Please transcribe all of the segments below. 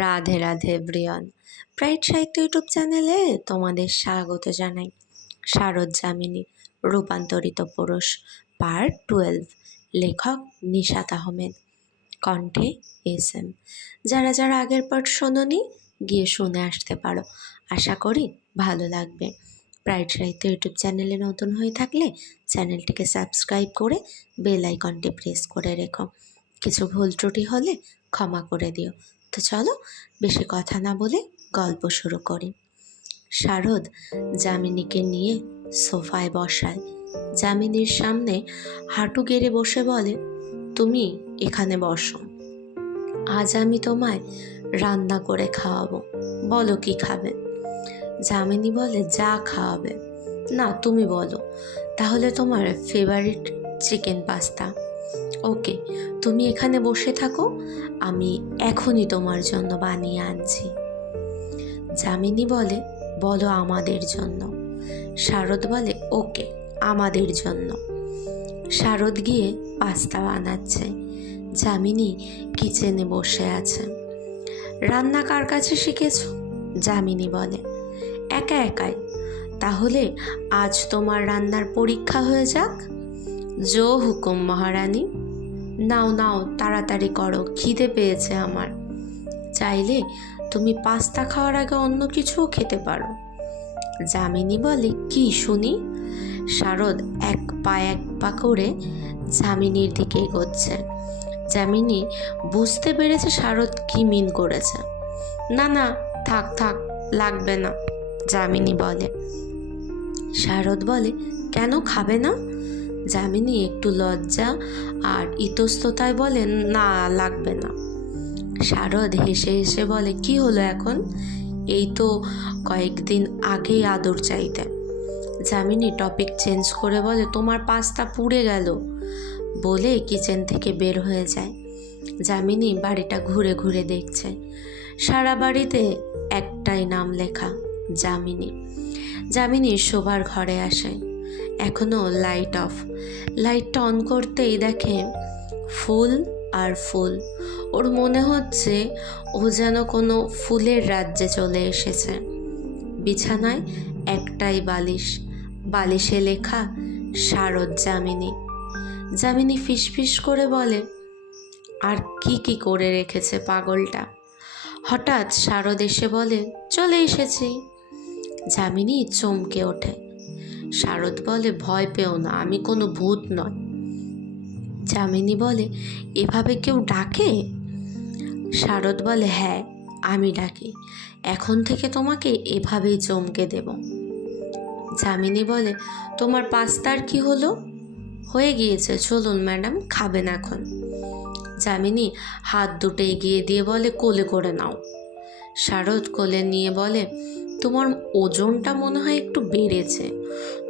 Radhe Radhe everyone. Pride সাহিত্য YouTube চ্যানেলে তোমাদের স্বাগত জানাই। শারদ যামিনী রূপান্তরিত পুরুষ পার্ট 12, লেখক নিশাত আহমেদ, কণ্ঠে এস এম। যারা যারা আগের পার্ট শোনোনি গিয়ে শুনে আসতে পারো, আশা করি ভালো লাগবে। প্রাইড সাহিত্য ইউটিউব চ্যানেলে নতুন হয়ে থাকলে চ্যানেলটিকে সাবস্ক্রাইব করে বেল আইকনটি প্রেস করে রেখো। কিছু ভুল ত্রুটি হলে ক্ষমা করে দিও। তো চলো বেশি কথা না বলে গল্প শুরু করি। শারদ যামিনীকে নিয়ে সোফায় বসায়। যামিনীর সামনে হাঁটু গেড়ে বসে বলে, তুমি এখানে বসো, আজ আমি তোমায় রান্না করে খাওয়াবো, বলো কি খাবে। যামিনী বলে, যা খাওয়াবে। না, তুমি বলো, তাহলে তোমার ফেভারিট চিকেন পাস্তা। ওকে, তুমি এখানে বসে থাকো, আমি এখনই তোমার জন্য বানিয়ে আনছি। যামিনী বলে, বলো আমাদের জন্য। শারদ বলে, ওকে, আমাদের জন্য। শারদ গিয়ে পাস্তা বানাচ্ছে। যামিনী কিচেনে বসে আছে। রান্না কার কাছে শিখেছ? যামিনী বলে, একা একাই। তাহলে আজ তোমার রান্নার পরীক্ষা হয়ে যাক। জো হুকুম মহারানী। নাও নাও, তাড়াতাড়ি করো, খিদে পেয়েছে আমার। চাইলে তুমি পাস্তা খাওয়ার আগে অন্য কিছুও খেতে পারো। যামিনী বলে, কি শুনি। শারদ এক পা করে যামিনীর দিকে এগোচ্ছে। যামিনী বুঝতে পেরেছে শারদ কি মিন করেছে। না না, থাক থাক, লাগবে না, যামিনী বলে। শারদ বলে, কেন খাবে না? যামিনী একটু লজ্জা আর ইতস্ততায় বলে, না, লাগবে না। শারদ হেসে হেসে বলে, কি হলো এখন? এই তো কয়েকদিন আগেই আদর চাইতে। যামিনী টপিক চেঞ্জ করে বলে, তোমার পাস্তা পুড়ে গেল, বলে কিচেন থেকে বের হয়ে যায়। যামিনী বাড়িটা ঘুরে ঘুরে দেখছে। সারা বাড়িতে একটাই নাম লেখা, যামিনী। যামিনী শোবার ঘরে আসে। এখনো লাইট অফ। লাইটটা অন করতেই দেখে ফুল আর ফুল। ওর মনে হচ্ছে ও যেন কোনো ফুলের রাজ্যে চলে এসেছে। বিছানায় একটাই বালিশ, বালিশে লেখা শারদ যামিনী। যামিনী ফিসফিস করে বলে, আর কি কি করে রেখেছে পাগলটা। হঠাৎ শারদ এসে বলে, চলে এসেছি। যামিনী চমকে ওঠে। শারদ বলে, ভয় পেও না, আমি কোনো ভূত নয়। যামিনী বলে, এভাবে কেউ ডাকে? শারদ বলে, হ্যাঁ, আমি ডাকি। এখন থেকে তোমাকে এভাবেই চমকে দেব। যামিনী বলে, তোমার পাস্তার কি হলো? হয়ে গিয়েছে, চলুন ম্যাডাম, খাবেন এখন। যামিনী হাত দুটো এগিয়ে দিয়ে বলে, কোলে করে নাও। শারদ কোলে নিয়ে বলে, তোমার ওজনটা মনে হয় একটু বেড়েছে,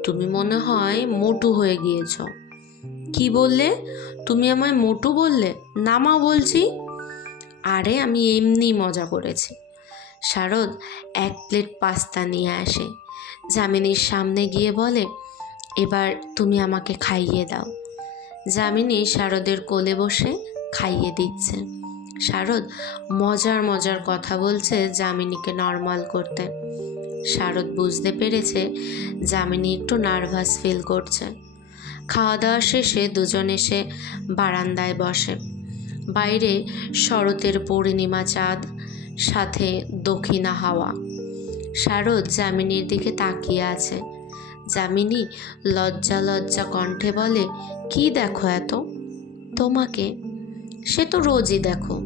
তুমি মনে হয় মোটু হয়ে গিয়েছ। কি বললে? তুমি আমায় মোটু বললে? নামাও বলছি। আরে আমি এমনি মজা করেছি। শারদ এক প্লেট পাস্তা নিয়ে আসে। যামিনীর সামনে গিয়ে বলে, এবার তুমি আমাকে খাইয়ে দাও। যামিনী শারদের কোলে বসে খাইয়ে দিচ্ছে। শারদ মজার মজার কথা বলছে যামিনীকে নর্মাল করতে। শারদ বুঝতে পেরেছে যামিনী একটু নার্ভাস ফিল করছে। খাওয়া দাওয়া শেষে দুজন এসে বারান্দায় বসে। বাইরে শরতের পূর্ণিমা চাঁদ, সাথে দক্ষিণা হাওয়া। শারদ যামিনীর দিকে তাকিয়ে আছে। যামিনী লজ্জা লজ্জা কণ্ঠে বলে, কি দেখো এত? তোমাকে। সে তো রোজই দেখো,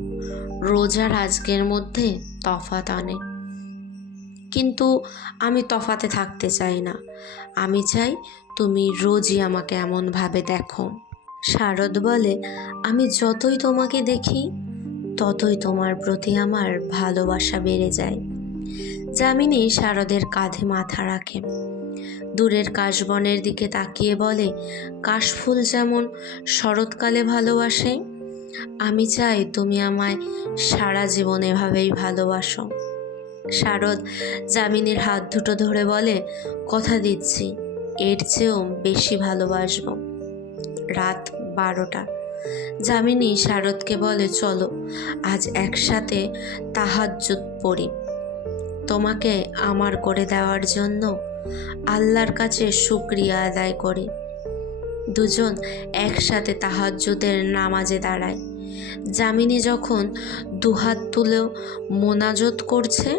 রোজ আর আজকের মধ্যে তফাৎ অনেক। কিন্তু আমি তফাতে থাকতে চাই না, আমি চাই তুমি রোজই আমাকে এমনভাবে দেখো। শারদ বলে, আমি যতই তোমাকে দেখি ততই তোমার প্রতি আমার ভালোবাসা বেড়ে যায়। যামিনী শারদের কাঁধে মাথা রাখে। দূরের কাশবনের দিকে তাকিয়ে বলে, কাশফুল যেমন শরৎকালে ভালোবাসে, আমি চাই তুমি আমায় সারা জীবন এভাবেই ভালোবাসো। শারদ যামিনীর হাত দুটো ধরে বলে, কথা দিচ্ছি এর চেয়েও বেশি ভালোবাসবো। রাত 12টা। যামিনী শারদকে বলে, চলো আজ একসাথে তাহাজ্জুদ পড়ি। তোমাকে আমার করে দেওয়ার জন্য আল্লাহর কাছে শুকরিয়া আদায় করি। দুজন একসাথে তাহাজ্জুদের নামাজে দাঁড়ায়। যামিনী যখন দুহাত তুলেও মোনাজত করছে,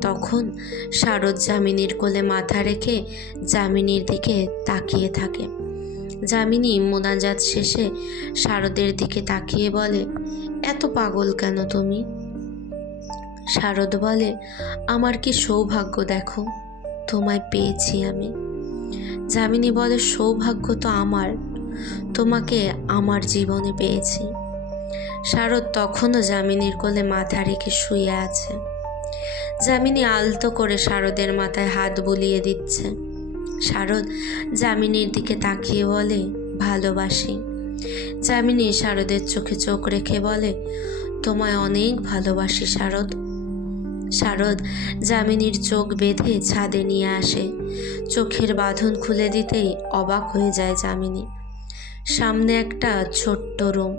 তখন শারদ যামিনীর কোলে মাথা রেখে যামিনীর দিকে তাকিয়ে থাকে। যামিনী মোনাজাত শেষে শারদের দিকে তাকিয়ে বলে, এত পাগল কেন তুমি? শারদ বলে, আমার কি সৌভাগ্য দেখো, তোমায় পেয়েছি আমি। যামিনী বলে, সৌভাগ্য তো আমার, তোমাকে আমার জীবনে পেয়েছি। শারদ তখনও যামিনীর কোলে মাথা রেখে শুয়ে আছে। যামিনী আলতো করে শারদের মাথায় হাত বুলিয়ে দিচ্ছে। শারদ যামিনীর দিকে তাকিয়ে বলে, ভালোবাসি। যামিনী শারদের চোখে চোখ রেখে বলে, তোমায় অনেক ভালোবাসি শারদ। শারদ যামিনীর চোখ বেঁধে ছাদে নিয়ে আসে। চোখের বাঁধন খুলে দিতেই অবাক হয়ে যায় যামিনী। সামনে একটা ছোট্ট রুম,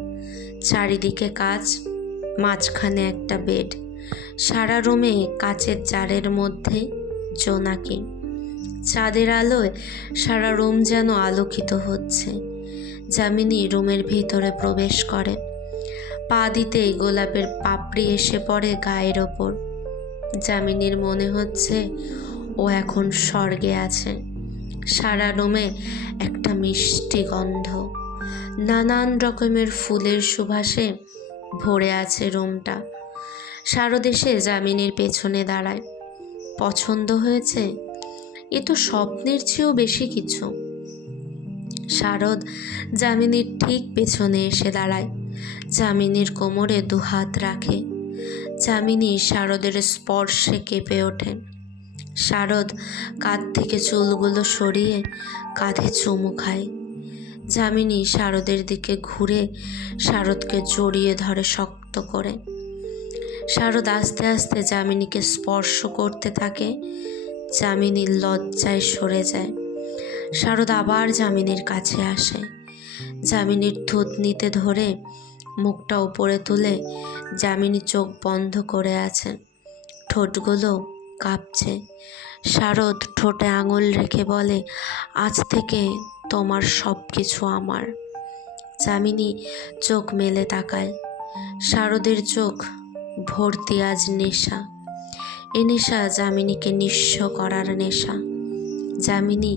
চারিদিকে কাঁচ, মাঝখানে একটা বেড। সারা রুমে কাচের জারের মধ্যে জোনাকি। চাঁদের আলোয় সারা রুম যেন আলোকিত হচ্ছে। যামিনী রুমের ভিতরে প্রবেশ করে। পা দিতেই গোলাপের পাপড়ি এসে পড়ে গায়ের ওপর। যামিনীর মনে হচ্ছে ও এখন স্বর্গে আছে। সারা রুমে একটা মিষ্টি গন্ধ, নানান রকমের ফুলের সুবাসে ভরে আছে রুমটা। শারদ এসে যামিনীর পেছনে দাঁড়ায়। পছন্দ হয়েছে? এ তো স্বপ্নের চেয়েও বেশি কিছু। শারদ যামিনীর ঠিক পেছনে এসে দাঁড়ায়। যামিনীর কোমরে দুহাত রাখে। যামিনী শারদের স্পর্শে কেঁপে ওঠে। শারদ কাঁধ থেকে চুলগুলো সরিয়ে কাঁধে চুমু খায়। যামিনী শারদের দিকে ঘুরে শারদকে জড়িয়ে ধরে শক্ত করে। শারদ আস্তে আস্তে যামিনীকে স্পর্শ করতে থাকে। যামিনীর লজ্জায় সরে যায়। শারদ আবার যামিনীর কাছে আসে। যামিনীর থুতনিতে ধরে মুখটা উপরে তুলে যামিনী চোখ বন্ধ করে আছে, ঠোঁটগুলো কাঁপছে। শারদ ঠোঁটে আঙুল রেখে বলে, আজ থেকে তোমার সব কিছু আমার। যামিনী চোখ মেলে তাকায়। শারদের চোখ ভর্তি আজ নেশা। এ নেশা যামিনীকে নিঃস্ব করার নেশা। যামিনী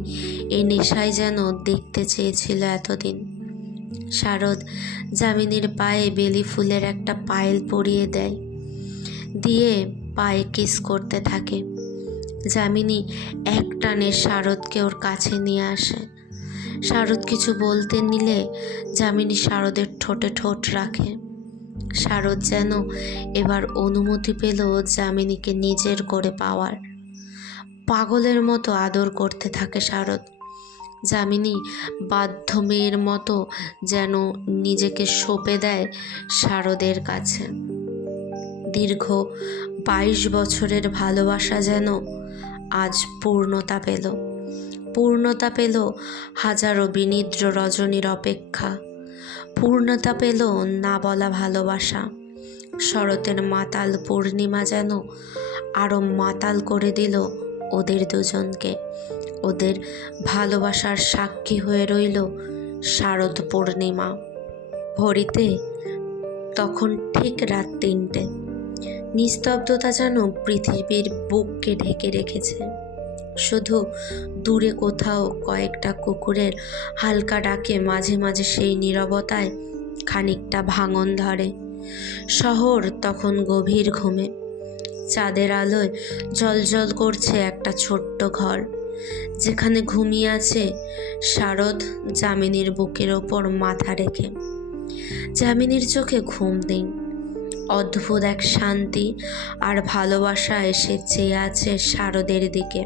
এই নেশায় যেন দেখতে চেয়েছিল এতদিন। শারদ যামিনীর পায়ে বেলি ফুলের একটা পায়েল পরিয়ে দেয়, দিয়ে পায়ে কিস করতে থাকে। যামিনী এক টানে শারদকে ওর কাছে নিয়ে আসে। শারদ কিছু বলতে নিলে যামিনী শারদের ঠোঁটে ঠোঁট রাখে। শারদ যেন এবার অনুমতি পেল যামিনীকে নিজের করে পাওয়ার। পাগলের মতো আদর করতে থাকে শারদ। যামিনী বাধ্য মেয়ের মতো যেন নিজেকে সঁপে দেয় শারদের কাছে। দীর্ঘ 22 বছরের ভালোবাসা যেন আজ পূর্ণতা পেল। পূর্ণতা পেল হাজারো বিনিদ্র রজনীর অপেক্ষা। পূর্ণতা পেল না বলা ভালোবাসা। শরতের মাতাল পূর্ণিমা যেন আরো মাতাল করে দিল ওদের দুজনকে। ওদের ভালোবাসার সাক্ষী হয়ে রইল শারদ পূর্ণিমা। ঘড়িতে তখন ঠিক রাত 3টে। নিস্তব্ধতা যেন পৃথিবীর বুককে ঢেকে রেখেছে। শুধু দূরে কোথাও কয়েকটা কুকুরের হালকা ডাকে মাঝে মাঝে সেই নীরবতায় খানিকটা ভাঙন ধরে। শহর তখন গভীর ঘুমে। চাঁদের আলোয় জ্বলজ্বল করছে একটা ছোট্ট ঘর, যেখানে ঘুমিয়ে আছে শারদ যামিনীর বুকের ওপর মাথা রেখে। যামিনীর চোখে ঘুম নেই। অদ্ভুত এক শান্তি আর ভালোবাসা এসে চেয়ে আছে শারদের দিকে।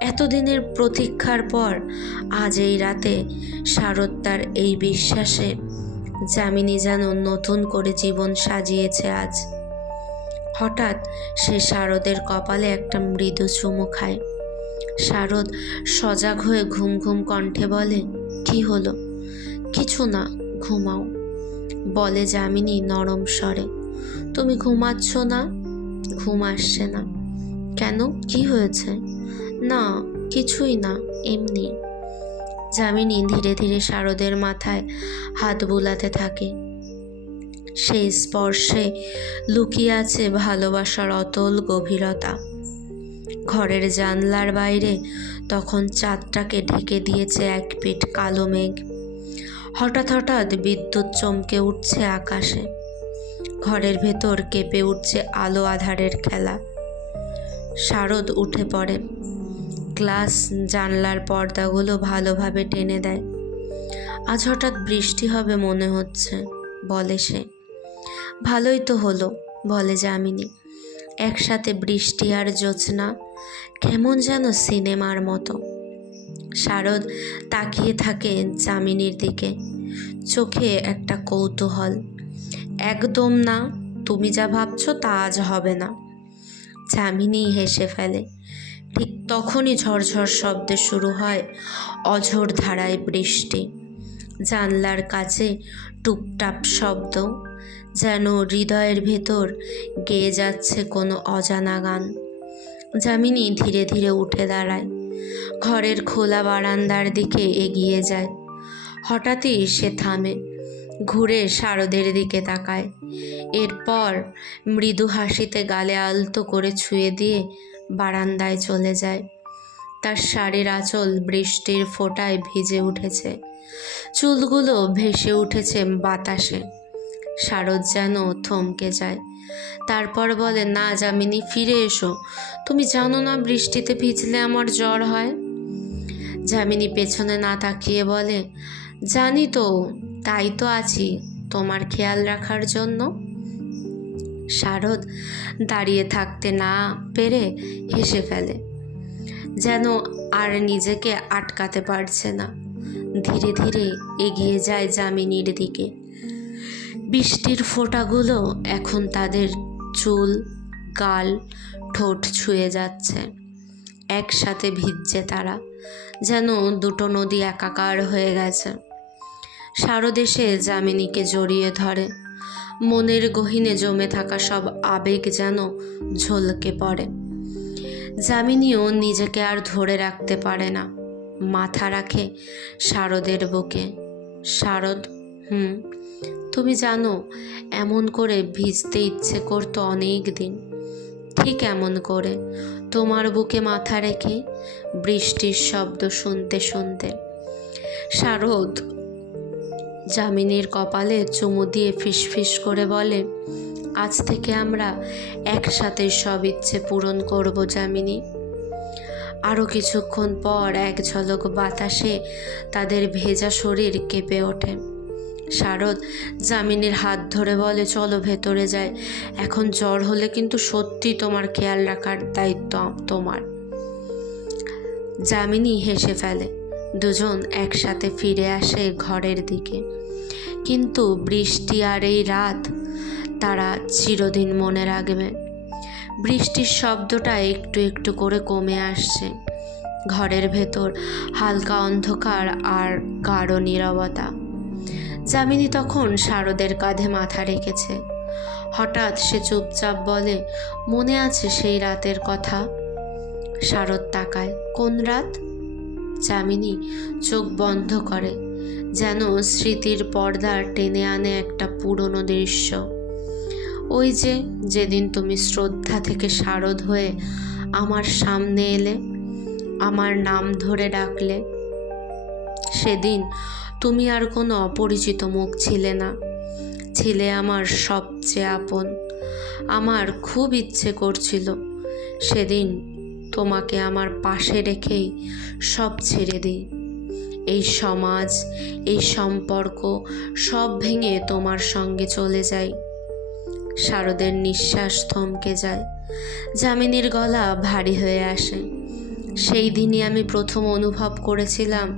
এতদিনের প্রতীক্ষার পর আজ এই রাতে শারদ তার এই বিশ্বাসে যামিনী যেন নতুন করে জীবন সাজিয়েছে আজ। হঠাৎ সে শারদের কপালে একটা মৃদু চুমু খায়। শারদ সজাগ হয়ে ঘুম ঘুম কণ্ঠে বলে, কি হলো? কিছু না, ঘুমাও, বলে যামিনী নরম স্বরে। তুমি ঘুমাচ্ছ না? ঘুম আসছে না কেন? কি হয়েছে? না, কিছুই না, এমনি। যামিনী ধীরে ধীরে শারদের মাথায় হাত বুলাতে থাকে। সেই স্পর্শে লুকিয়ে আছে ভালোবাসার অতল গভীরতা। ঘরের জানলার বাইরে তখন চাঁদটাকে ঢেকে দিয়েছে এক পিঠ কালো মেঘ। হঠাৎ হঠাৎ বিদ্যুৎ চমকে উঠছে আকাশে। ঘরের ভেতর কেঁপে উঠছে আলো আঁধারের খেলা। শারদ উঠে পড়ে, গ্লাস জানলার পর্দাগুলো ভালোভাবে টেনে দেয়। আজ হঠাৎ বৃষ্টি হবে মনে হচ্ছে, বলে সে। ভালোই তো হলো, বলে যামিনী। একসাথে বৃষ্টি আর জ্যোৎস্না, কেমন যেন সিনেমার মতো। শারদ তাকিয়ে থাকে যামিনীর দিকে, চোখে একটা কৌতূহল। একদম না, তুমি যা ভাবছো তা আজ হবে না। যামিনী হেসে ফেলে। ঠিক তখনই ঝরঝর শব্দে শুরু হয় অঝোর ধারায় বৃষ্টি। জানলার কাছে টুপটাপ শব্দ, যেন হৃদয়ের ভেতর গেয়ে যাচ্ছে কোনো অজানা গান। যামিনী ধীরে ধীরে উঠে দাঁড়ায়, ঘরের খোলা বারান্দার দিকে এগিয়ে যায়। হঠাৎই সে থামে, ঘুরে শারদের দিকে তাকায়। এরপর মৃদু হাসিতে গালে আলতো করে ছুঁয়ে দিয়ে বারান্দায় চলে যায়। তার শাড়ির আঁচল বৃষ্টির ফোঁটায় ভিজে উঠেছে, চুলগুলো ভেসে উঠেছে বাতাসে। শারদ যেন থমকে যায়, তারপর বলে, না যামিনী, ফিরে এসো। তুমি জানো না বৃষ্টিতে ভিজলে আমার জ্বর হয়? যামিনী পেছনে না তাকিয়ে বলে, জানি তো, তাই তো আছি তোমার খেয়াল রাখার জন্য। শারদ দাঁড়িয়ে থাকতে না পেরে হেসে ফেলে, যেন আর নিজেকে আটকাতে পারছে না। ধীরে ধীরে এগিয়ে যায় যামিনীর দিকে। বৃষ্টির ফোঁটাগুলো এখন তাদের চুল, গাল, ঠোঁট ছুঁয়ে যাচ্ছে। একসাথে ভিজছে তারা, যেন দুটো নদী একাকার হয়ে গেছে। শারদ এসে যামিনীকে জড়িয়ে ধরে। মনের গহীনে জমে থাকা সব আবেগ যেন ঝলকে পড়ে। যামিনীও নিজেকে আর ধরে রাখতে পারে না, মাথা রাখে শারদের বুকে। শারদ, তুমি জানো, এমন করে ভিজতে ইচ্ছে করতো অনেক দিন, ঠিক এমন করে তোমার বুকে মাথা রেখে বৃষ্টির শব্দ শুনতে শুনতে। শারদ যামিনীর কপালে চুমু দিয়ে ফিসফিস করে বলে, আজ থেকে আমরা একসাথে সব ইচ্ছে পূরণ করব যামিনী। আরও কিছুক্ষণ পর এক ঝলক বাতাসে তাদের ভেজা শরীর কেঁপে ওঠে। শারদ যামিনীর হাত ধরে বলে, চলো ভেতরে যায়, এখন জ্বর হলে কিন্তু সত্যি তোমার খেয়াল রাখার দায়িত্ব তোমার। যামিনী হেসে ফেলে। দুজন একসাথে ফিরে আসে ঘরের দিকে। কিন্তু বৃষ্টি আর এই রাত তারা চিরদিন মনে রাখবে। বৃষ্টির শব্দটা একটু একটু করে কমে আসছে। ঘরের ভেতর হালকা অন্ধকার আর গাঢ় নীরবতা। যামিনী তখন শারদের কাঁধে মাথা রেখেছে। হঠাৎ সে চুপচাপ বলে, মনে আছে সেই রাতের কথা? শারদ তাকায়, কোন রাত? যামিনী চোখ বন্ধ করে, যেন স্মৃতির পর্দা টেনে আনে একটা পুরনো দৃশ্য। ওই যে যেদিন তুমি শ্রদ্ধা থেকে শারদ হয়ে আমার সামনে এলে, আমার নাম ধরে ডাকলে। সেদিন তুমি আর কোনো অপরিচিত মুখ ছিলে না, ছিলে আমার সবচেয়ে আপন। আমার খুব ইচ্ছে করছিল সেদিন তোমাকে আমার পাশে রেখেই সব ছেড়ে দিই। এই সমাজ, এই সম্পর্ক সব ভেঙে তোমার সঙ্গে চলে যাই। শারদের নিঃশ্বাস থমকে যায়, যামিনীর গলা ভারী হয়ে আসে। সেই দিনই আমি প্রথম অনুভব করেছিলাম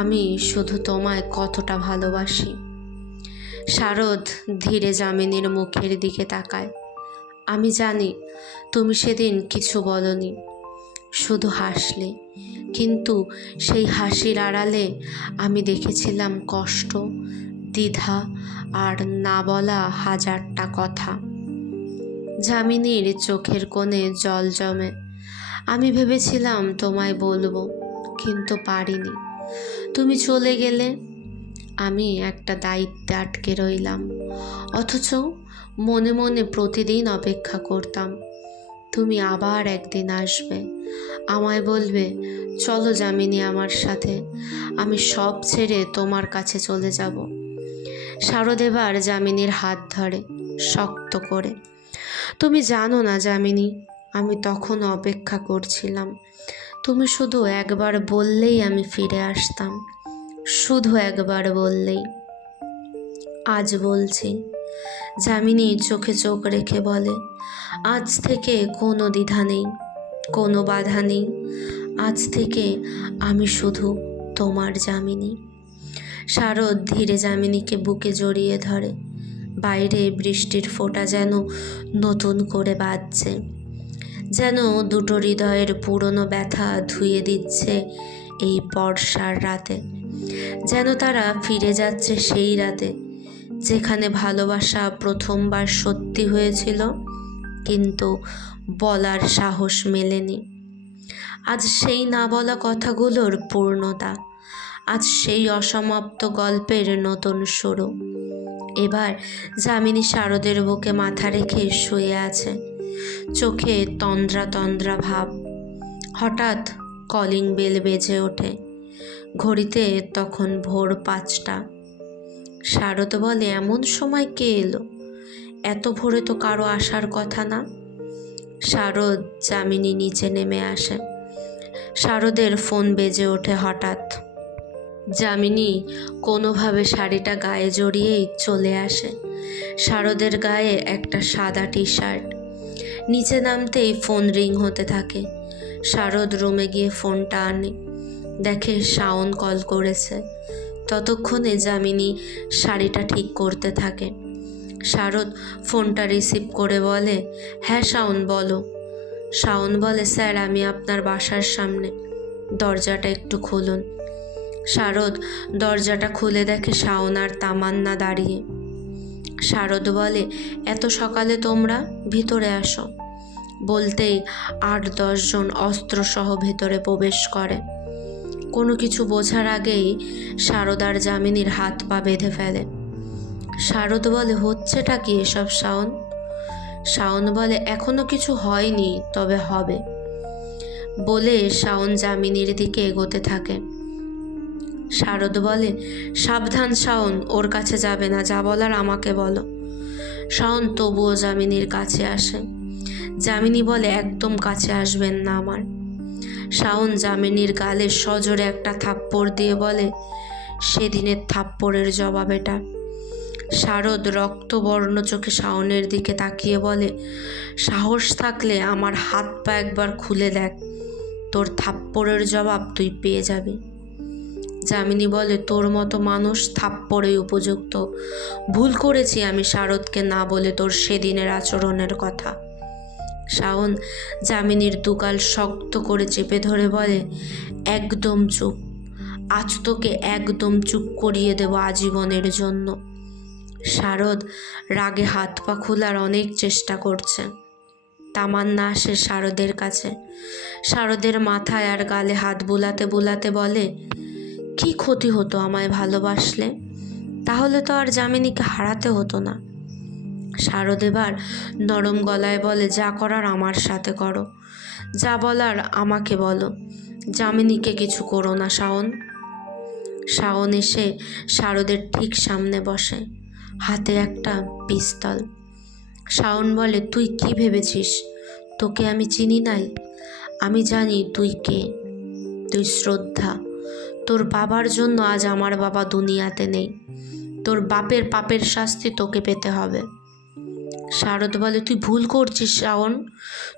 আমি শুধু তোমায় কতটা ভালোবাসি। শারদ ধীরে যামিনীর মুখের দিকে তাকায়। আমি জানি তুমি সেদিন কিছু বলনি, শুধু হাসলে, কিন্তু সেই হাসির আড়ালে আমি দেখেছিলাম কষ্ট, দ্বিধা আর না বলা হাজারটা কথা। যামিনীর চোখের কোণে জল জমে। আমি ভেবেছিলাম তোমায় বলবো, কিন্তু পারিনি। তুমি চলে গেলে, আমি একটা দায়িত্বে আটকে রইলাম। অথচ মনে মনে প্রতিদিন অপেক্ষা করতাম তুমি আবার একদিন আসবে, আমায় বলবে, চলো যামিনী আমার সাথে, আমি সব ছেড়ে তোমার কাছে চলে যাব। শারদ এবার যামিনীর হাত ধরে শক্ত করে। তুমি জানো না যামিনী, আমি তখন অপেক্ষা করছিলাম। তুমি শুধু একবার বললেই আমি ফিরে আসতাম, শুধু একবার বললেই। আজ বলছি। যামিনী চোখে চোখ রেখে বলে, আজ থেকে কোনো দ্বিধা নেই, কোনো বাধা নেই। আজ থেকে আমি শুধু তোমার যামিনী। শারদ ধীরে যামিনীকে বুকে জড়িয়ে ধরে। বাইরে বৃষ্টির ফোঁটা যেন নতুন করে বাজছে, যেন দুটো হৃদয়ের পুরনো ব্যথা ধুয়ে দিচ্ছে এই বর্ষার রাতে। যেন তারা ফিরে যাচ্ছে সেই রাতে যেখানে ভালোবাসা প্রথমবার সত্যি হয়েছিল, কিন্তু বলার সাহস মেলেনি। আজ সেই না বলা কথাগুলোর পূর্ণতা, আজ সেই অসমাপ্ত গল্পের নতুন শুরু। এবার যামিনী শারদের বুকে মাথা রেখে শুয়ে আছে, চোখে তন্দ্রা তন্দ্রা ভাব। হঠাৎ কলিং বেল বেজে ওঠে। ঘড়িতে তখন ভোর 5টা। শারদ বলে, এমন সময় কে এলো? এত ভোরে তো কারো আসার কথা না। শারদ যামিনী নিচে নেমে আসে। শারদের ফোন বেজে ওঠে হঠাৎ। যামিনী কোনোভাবে শাড়িটা গায়ে জড়িয়েই চলে আসে। শারদের গায়ে একটা সাদা টি-শার্ট। নিচে নামতেই ফোন রিং হতে থাকে। শারদ রুমে গিয়ে ফোনটা আনে, দেখে শাওন কল করেছে। ততক্ষণে যামিনী শাড়িটা ঠিক করতে থাকে। শারদ ফোনটা রিসিভ করে বলে, হ্যাঁ শাওন বলো। শাওন বলে, স্যার আমি আপনার বাসার সামনে, দরজাটা একটু খুলুন। শারদ দরজাটা খুলে দেখে শাওন আর তামান্না দাঁড়িয়ে। শারদ বলে, এত সকালে তোমরা? ভিতরে আসো। বলতেই 8-10 জন অস্ত্রসহ ভেতরে প্রবেশ করে। কোনো কিছু বোঝার আগেই শারদ আর যামিনীর হাত পা বেঁধে ফেলে। শারদ বলে, হচ্ছেটা কি এসব শাওন? শাওন বলে, এখনো কিছু হয়নি, তবে হবে। বলে শাওন যামিনীর দিকে এগোতে থাকে। শারদ বলে, সাবধান শাওন, ওর কাছে যাবে না, যা বলার আমাকে বলো। শাওন তবুও যামিনীর কাছে আসে। যামিনী বলে, একদম কাছে আসবেন না আমার। শাওন যামিনীর গালে সজোরে একটা থাপ্পড় দিয়ে বলে, সেদিনের থাপ্পড়ের জবাব এটা। শারদ রক্তবর্ণ চোখে শাওনের দিকে তাকিয়ে বলে, সাহস থাকলে আমার হাত পা একবার খুলে দেখ, তোর থাপ্পড়ের জবাব তুই পেয়ে যাবি। যামিনী বলে, তোর মতো মানুষ থাপ্পড়ে উপযুক্ত। ভুল করেছি আমি শারদকে না বলে তোর সেদিনের আচরণের কথা। শাওন যামিনীর দুগাল শক্ত করে চেপে ধরে বলে, একদম চুপ, আজ তোকে একদম চুপ করিয়ে দেব আজীবনের জন্য। শারদ রাগে হাত পা খোলার অনেক চেষ্টা করছে। তামান্না আসে শারদের কাছে। শারদের মাথায় আর গালে হাত বুলাতে বুলাতে বলে, কি ক্ষতি হতো আমায় ভালোবাসলে? তাহলে তো আর যামিনীকে হারাতে হতো না। শারদ এবার নরম গলায় বলে, যা করার আমার সাথে করো, যা বলার আমাকে বলো, যামিনীকে কিছু করো না শাওন। শাওন এসে শারদের ঠিক সামনে বসে, হাতে একটা পিস্তল। শাওন বলে, তুই কি ভেবেছিস তোকে আমি চিনি নাই? আমি জানি তুই কে। তুই শ্রদ্ধা। তোর বাবার জন্য আজ আমার বাবা দুনিয়াতে নেই। তোর বাপের পাপের শাস্তি তোকে পেতে হবে। শারদ বলে, তুই ভুল করছিস শাওন,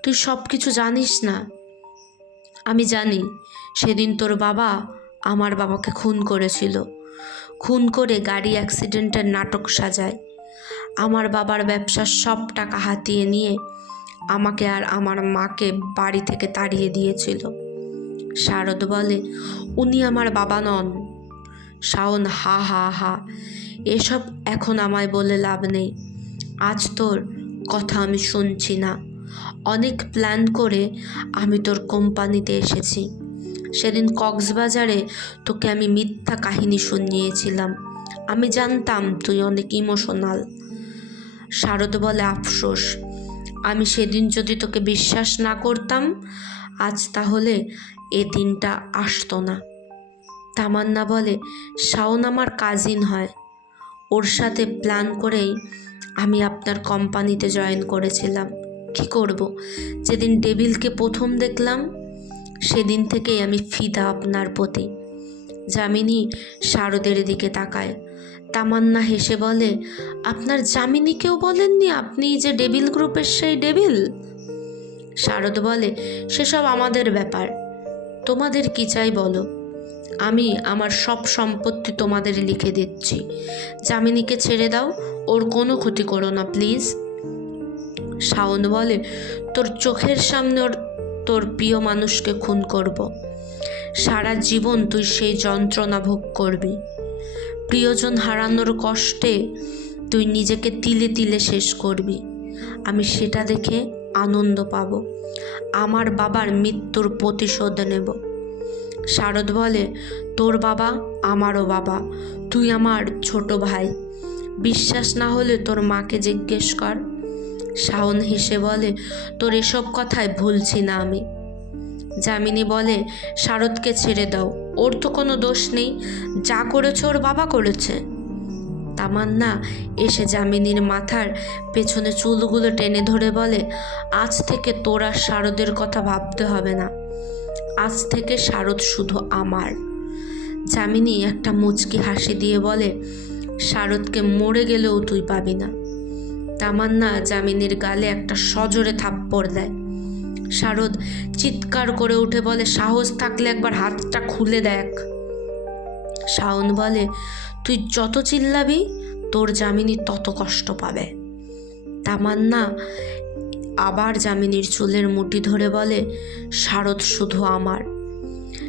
তুই সব কিছু জানিস না। আমি জানি সেদিন তোর বাবা আমার বাবাকে খুন করেছিল, খুন করে গাড়ি অ্যাক্সিডেন্টের নাটক সাজায়। আমার বাবার ব্যবসার সব টাকা হাতিয়ে নিয়ে আমাকে আর আমার মাকে বাড়ি থেকে তাড়িয়ে দিয়েছিল। শারদ বলে, উনি আমার বাবা নন। শাওন হা হা হা এসব এখন আমায় বলে লাভ নেই। আজ তোর কথা আমি শুনছি না। অনেক প্ল্যান করে আমি তোর কোম্পানিতে এসেছি। সেদিন কক্সবাজারে তোকে আমি মিথ্যা কাহিনী শুনিয়েছিলাম। আমি জানতাম তুই অনেক ইমোশনাল। শারদ বলে, আফসোস, আমি সেদিন যদি তোকে বিশ্বাস না করতাম আজ তাহলে এ দিনটা আসতো না। তামান্না বলে, শাওন আমার কাজিন হয়। ওর সাথে প্ল্যান করেই আমি আপনার কোম্পানিতে জয়েন করেছিলাম। কি করব, যেদিন ডেভিলকে প্রথম দেখলাম সেদিন থেকেই আমি ফিদা আপনার প্রতি। যামিনী শারদের দিকে তাকায়। তামান্না হেসে বলে, আপনার যামিনীকেও বলেননি আপনি যে ডেভিল গ্রুপের সেই ডেভিল? শারদ বলে, সেসব আমাদের ব্যাপার, তোমাদের কি চাই বলো। আমি আমার সব সম্পত্তি তোমাদের লিখে দিচ্ছি। যামিনীকে ছেড়ে দাও, ওর কোনো ক্ষতি করো না প্লিজ। শাওন বলে, তোর চোখের সামনে তোর প্রিয় মানুষকে খুন করব। সারা জীবন তুই সেই যন্ত্রণা ভোগ করবি। প্রিয়জন হারানোর কষ্টে তুই নিজেকে তিলে তিলে শেষ করবি। আমি সেটা দেখে আনন্দ পাব। আমার বাবার মৃত্যুর প্রতিশোধ নেব। শারদ বলে, তোর বাবা আমারও বাবা, তুই আমার ছোট ভাই। বিশ্বাস না হলে তোর মাকে জিজ্ঞেস কর। শাওন হেসে বলে, তোর এসব কথায় ভুলছি না আমি। যামিনী বলে, শারদকে ছেড়ে দাও, ওর তো কোনো দোষ নেই, যা করেছে ওর বাবা করেছে। তামান্না এসে যামিনীর মাথার পেছনে চুলগুলো টেনে ধরে বলে, আজ থেকে তোর আর শারদের কথা ভাবতে হবে না। আজ থেকে শারদ শুধু আমার। যামিনী একটা মুচকি হাসি দিয়ে বলে, শারদকে মরে গেলেও তুই পাবি না। তামান্না যামিনীর গালে একটা সজোরে থাপ্পড় দেয়। শারদ চিৎকার করে উঠে বলে, সাহস থাকলে একবার হাতটা খুলে দেখ। শাওন বলে, তুই যত চিল্লাবি তোর যামিনী তত কষ্ট পাবে। তামান্না আবার যামিনীর চুলের মুঠি ধরে বলে, শারদ শুধু আমার।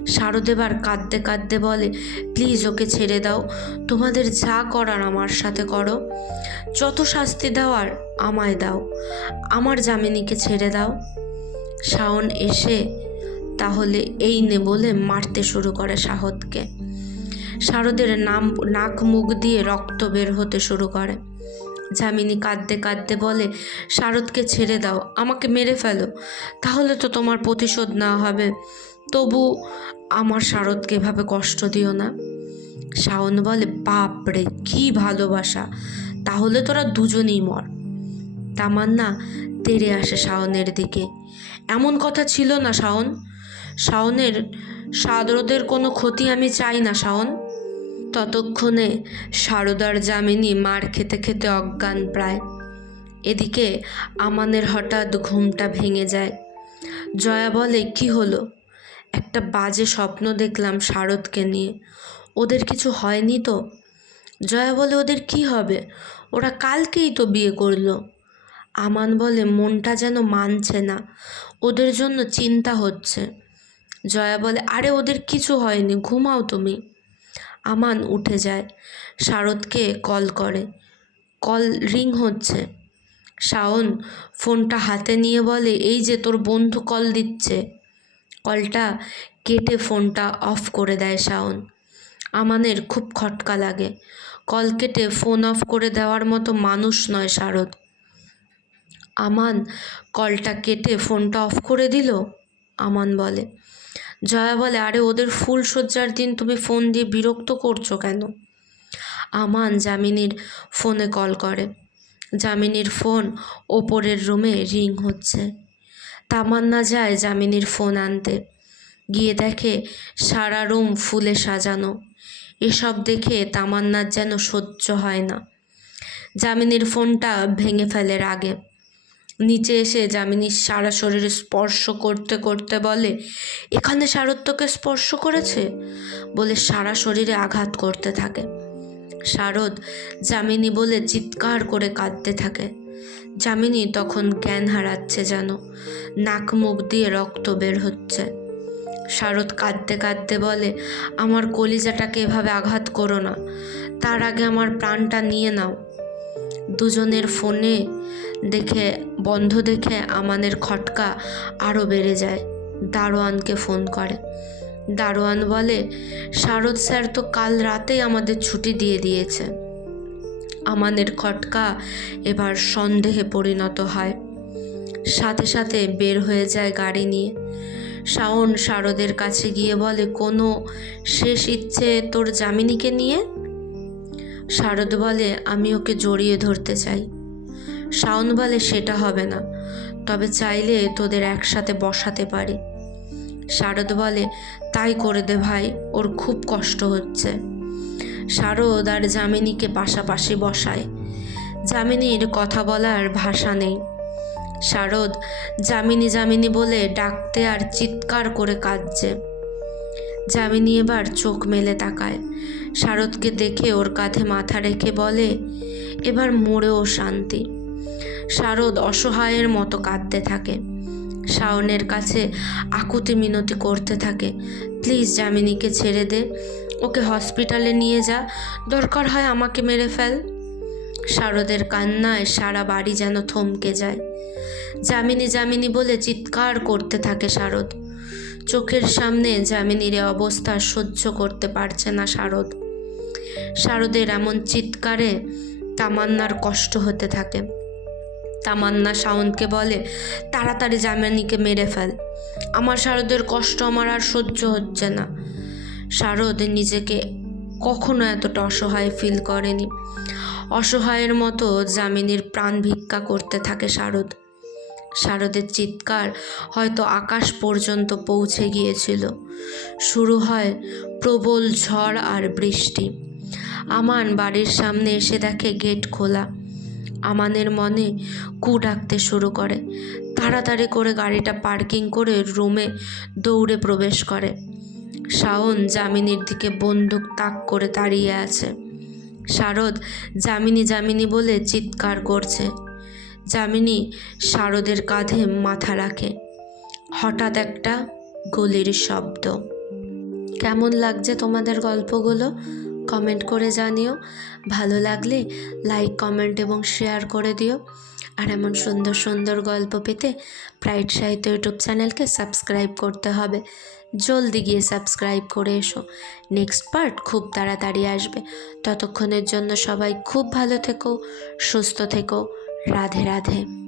শারদ এবার কাঁদতে কাঁদতে বলে, প্লিজ ওকে ছেড়ে দাও, তোমাদের যা করার আমার সাথে করো, যত শাস্তি দেওয়ার আমায় দাও, আমার যামিনীকে ছেড়ে দাও। শাওন এসে তাহলে এই নে বলে মারতে শুরু করে শারদকে। শারদের নাক মুখ দিয়ে রক্ত বের হতে শুরু করে। যামিনী কাঁদতে কাঁদতে বলে, শারদকে ছেড়ে দাও, আমাকে মেরে ফেলো, তাহলে তো তোমার প্রতিশোধ নেওয়া হবে, তবু আমার শারদকে এভাবে কষ্ট দিও না। শাওন বলে, বাপ রে কি ভালোবাসা, তাহলে তোরা দুজনেই মর। তামান্না তেড়ে আসে শাওনের দিকে। এমন কথা ছিল না শাওন, শারদের কোনো ক্ষতি আমি চাই না শাওন। ততক্ষণে শারদার যামিনী মার খেতে খেতে অজ্ঞান প্রায়। এদিকে আমানের হঠাৎ ঘুমটা ভেঙে যায়। জয়া বলে, কি হলো? একটা বাজে স্বপ্ন দেখলাম শারদকে নিয়ে, ওদের কিছু হয়নি তো? জয়া বলে, ওদের কি হবে, ওরা কালকেই তো বিয়ে করলো। আমান বলে, মনটা যেন মানছে না, ওদের জন্য চিন্তা হচ্ছে। জয়া বলে, আরে ওদের কিছু হয়নি, ঘুমাও তুমি। আমান উঠে যায়, শারদকে কল করে। কল রিং হচ্ছে। শাওন ফোনটা হাতে নিয়ে বলে, এই যে তোর বন্ধু কল দিচ্ছে। কলটা কেটে ফোনটা অফ করে দেয় শাওন। আমানের খুব খটকা লাগে। কল কেটে ফোন অফ করে দেওয়ার মতো মানুষ নয় শারদ। আমান কলটা কেটে ফোনটা অফ করে দিল, আমান বলে। জয়া বলে, আরে ওদের ফুলশয্যার দিন তুমি ফোন দিয়ে বিরক্ত করছো কেন? আমান যামিনীর ফোনে কল করে। যামিনীর ফোন ওপরের রুমে রিং হচ্ছে। তামান্না যায় যামিনীর ফোন আনতে, গিয়ে দেখে সারা রুম ফুলে সাজানো। এসব দেখে তামান্নার যেন সহ্য হয় না। যামিনীর ফোনটা ভেঙে ফেলে রাগে। নিচে এসে যামিনীর সারা শরীরে স্পর্শ করতে করতে বলে, এখানে শারদ তোকে স্পর্শ করেছে বলে সারা শরীরে আঘাত করতে থাকে। শারদ যামিনী বলে চিৎকার করে কাঁদতে থাকে। যামিনী তখন জ্ঞান হারাচ্ছে, যেন নাক মুখ দিয়ে রক্ত বের হচ্ছে। শারদ কাঁদতে কাঁদতে বলে, আমার কলিজাটাকে এভাবে আঘাত করো না, তার আগে আমার প্রাণটা নিয়ে নাও। দুজনের ফোনে বন্ধ দেখে আমানের খটকা আরও বেড়ে যায়। দারোয়ানকে ফোন করে। দারোয়ান বলে, শারদ স্যার তো কাল রাতেই আমাদের ছুটি দিয়ে দিয়েছে। আমানের খটকা এবার সন্দেহে পরিণত হয়। সাথে সাথে বের হয়ে যায় গাড়ি নিয়ে। শাওন শারদের কাছে গিয়ে বলে, কোনো শেষ ইচ্ছে তোর যামিনীকে নিয়ে? শারদ বলে, আমি ওকে জড়িয়ে ধরতে চাই। শাওন বলে, সেটা হবে না, তবে চাইলে তোদের একসাথে বসাতে পারি। শারদ বলে, তাই করে দে ভাই, ওর খুব কষ্ট হচ্ছে। শারদ আর যামিনীকে পাশাপাশি বসায়। যামিনীর কথা বলার ভাষা নেই। শারদ যামিনী যামিনী বলে ডাকতে আর চিৎকার করে কাঁদছে। যামিনী এবার চোখ মেলে তাকায়। শারদকে দেখে ওর কাঁধে মাথা রেখে বলে, এবার মরেও শান্তি। শারদ অসহায়ের মতো কাঁদতে থাকে। শাওনের কাছে আকুতি মিনতি করতে থাকে, প্লিজ যামিনীকে ছেড়ে দে, ওকে হসপিটালে নিয়ে যা, দরকার হয় আমাকে মেরে ফেল। শারদের কান্নায় সারা বাড়ি যেন থমকে যায়। যামিনী যামিনী বলে চিৎকার করতে থাকে শারদ। চোখের সামনে যামিনীর অবস্থা সহ্য করতে পারছে না শারদ। শারদের এমন চিৎকারে তামান্নার কষ্ট হতে থাকে। তামান্না শাওনকে বলে, তাড়াতাড়ি যামিনীকে মেরে ফেল, আমার শারদের কষ্ট আমার আর সহ্য হচ্ছে না। শারদ নিজেকে কখনো এতটা অসহায় ফিল করেনি। অসহায়ের মতো যামিনীর প্রাণ ভিক্ষা করতে থাকে শারদ। শারদের চিৎকার হয়তো আকাশ পর্যন্ত পৌঁছে গিয়েছিল। শুরু হয় প্রবল ঝড় আর বৃষ্টি। আমান বাড়ির সামনে এসে দেখে গেট খোলা। আমানের মনে কু ডাকতে শুরু করে। তাড়াতাড়ি করে গাড়িটা পার্কিং করে রুমে দৌড়ে প্রবেশ করে। শাওন যামিনীর দিকে বন্দুক তাক করে দাঁড়িয়ে আছে। শারদ যামিনী যামিনী বলে চিৎকার করছে। যামিনী শারদের কাঁধে মাথা রাখে। হঠাৎ একটা গুলির শব্দ। কেমন লাগছে তোমাদের গল্পগুলো কমেন্ট করে জানিও। ভালো লাগলে লাইক, কমেন্ট এবং শেয়ার করে দিও। আর এমন সুন্দর সুন্দর গল্প পেতে প্রাইড সাহিত্য ইউটিউব চ্যানেলকে সাবস্ক্রাইব করতে হবে। জলদি গিয়ে সাবস্ক্রাইব করে এসো। নেক্সট পার্ট খুব তাড়াতাড়ি আসবে। ততক্ষণের জন্য সবাই খুব ভালো থেকো, সুস্থ থেকো। রাধে রাধে।